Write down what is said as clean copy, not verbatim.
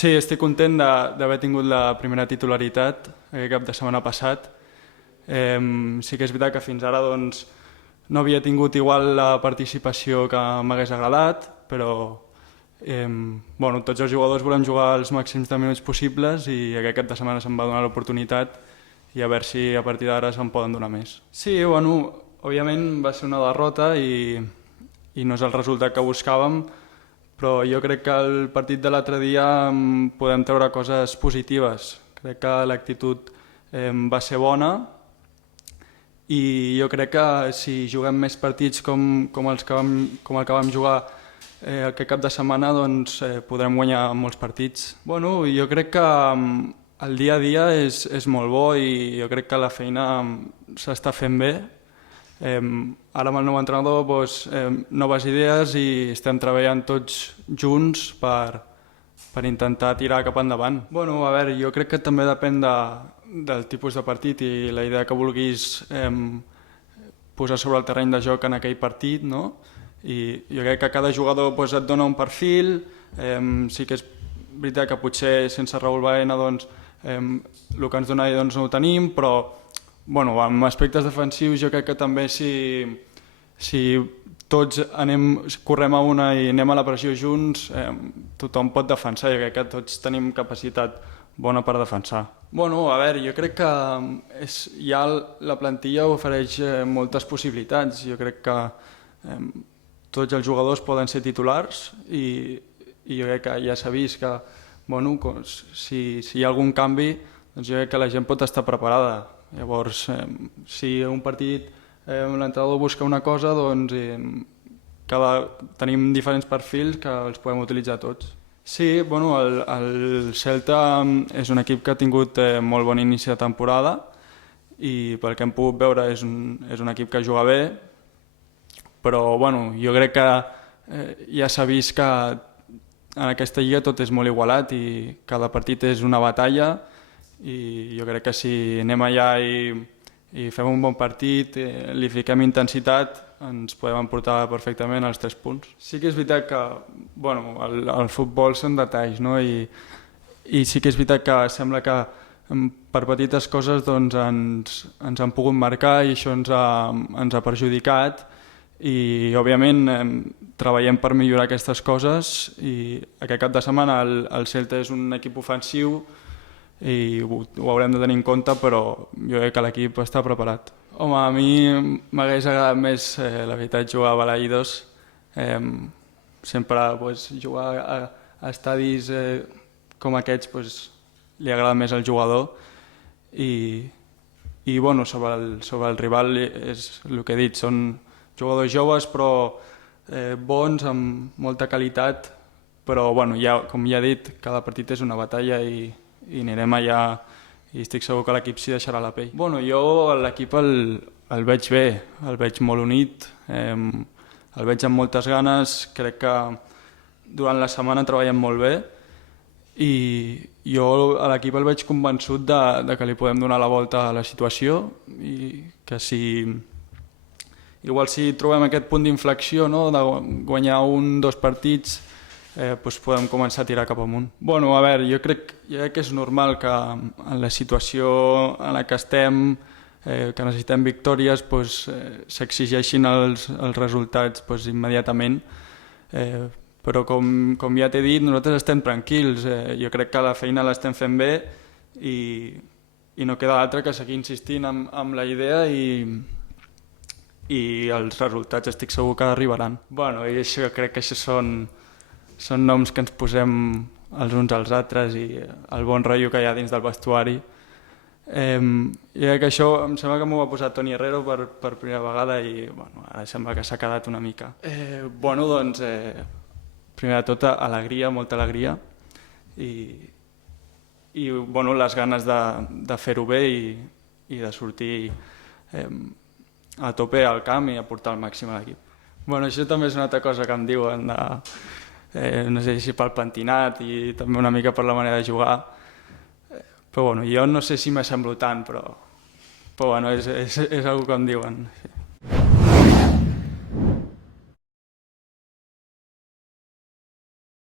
Sí, estic content d'haver tingut la primera titularitat aquest cap de setmana passat. Sí que és veritat que fins ara doncs, no havia tingut igual la participació que m'hagués agradat, però tots els jugadors volem jugar els màxims de minuts possibles i aquest cap de setmana se'm va donar l'oportunitat i a veure si a partir d'ara se'n poden donar més. Sí, òbviament va ser una derrota i no és el resultat que buscàvem, però jo crec que el partit de l'altre dia podem treure coses positives. Crec que l'actitud va ser bona i jo crec que si juguem més partits com el que vam jugar aquest cap de setmana doncs, podrem guanyar molts partits. Jo crec que el dia a dia és molt bo i jo crec que la feina s'està fent bé. Ara amb el nou entrenador noves idees i estem treballant tots junts per intentar tirar cap endavant. Jo crec que també depèn del tipus de partit i la idea que vulguis posar sobre el terreny de joc en aquell partit, no? I jo crec que cada jugador et dona un perfil, sí que és veritat que potser sense Raúl Baena el que ens donava no ho tenim, però en aspectes defensius jo crec que també si tots correm a una i anem a la pressió junts, tothom pot defensar. Jo crec que tots tenim capacitat bona per defensar. Jo crec que ja la plantilla ofereix moltes possibilitats. Jo crec que tots els jugadors poden ser titulars i jo crec que ja s'ha vist que si hi ha algun canvi, doncs jo crec que la gent pot estar preparada. Llavors, si un partit l'entrenador busca una cosa, doncs tenim diferents perfils que els podem utilitzar tots. Sí, el Celta és un equip que ha tingut molt bon inici de temporada i pel que hem pogut veure és un equip que juga bé, però jo crec que ja s'ha vist que en aquesta lliga tot és molt igualat i cada partit és una batalla i jo crec que si anem allà i fem un bon partit, li fiquem intensitat, ens podem emportar perfectament els 3 punts. Sí que és veritat que el futbol són detalls, no? I sí que és veritat que sembla que per petites coses ens han pogut marcar i això ens ha perjudicat i òbviament treballem per millorar aquestes coses i aquest cap de setmana el Celta és un equip ofensiu i ho haurem de tenir en compte, però jo crec que l'equip està preparat. A mi m'hagués agradat més, la veritat, jugar a Balaïdos. Sempre jugar a estadis com aquests li agrada més al jugador i sobre el rival és el que he dit, són jugadors joves però bons, amb molta qualitat, però com ja he dit, cada partit és una batalla i anirem allà i estic segur que l'equip s'hi deixarà la pell. Jo l'equip el veig bé, el veig molt unit, el veig amb moltes ganes, crec que durant la setmana treballem molt bé i jo a l'equip el veig convençut de que li podem donar la volta a la situació i que si trobem aquest punt d'inflexió, de guanyar 1 o 2 partits, podem començar a tirar cap amunt. Jo crec que és normal que en la situació en la que estem, que necessitem victòries, s'exigeixin els resultats immediatament, però com ja t'he dit, nosaltres estem tranquils. Jo crec que la feina l'estem fent bé i no queda altre que seguir insistint amb la idea i els resultats estic segur que arribaran. Crec que això són noms que ens posem els uns als altres i el bon rotllo que hi ha dins del vestuari. I crec que això em sembla que m'ho va posar Toni Herrero per primera vegada i ara sembla que s'ha quedat una mica. Primer de tot, alegria, molta alegria i les ganes de fer-ho bé i de sortir a tope al camp i aportar el màxim a l'equip. Això també és una altra cosa que em diuen, no sé si pel pentinat i també una mica per la manera de jugar, però jo no sé si m'assemblo tant, però és una cosa que em diuen. Sí.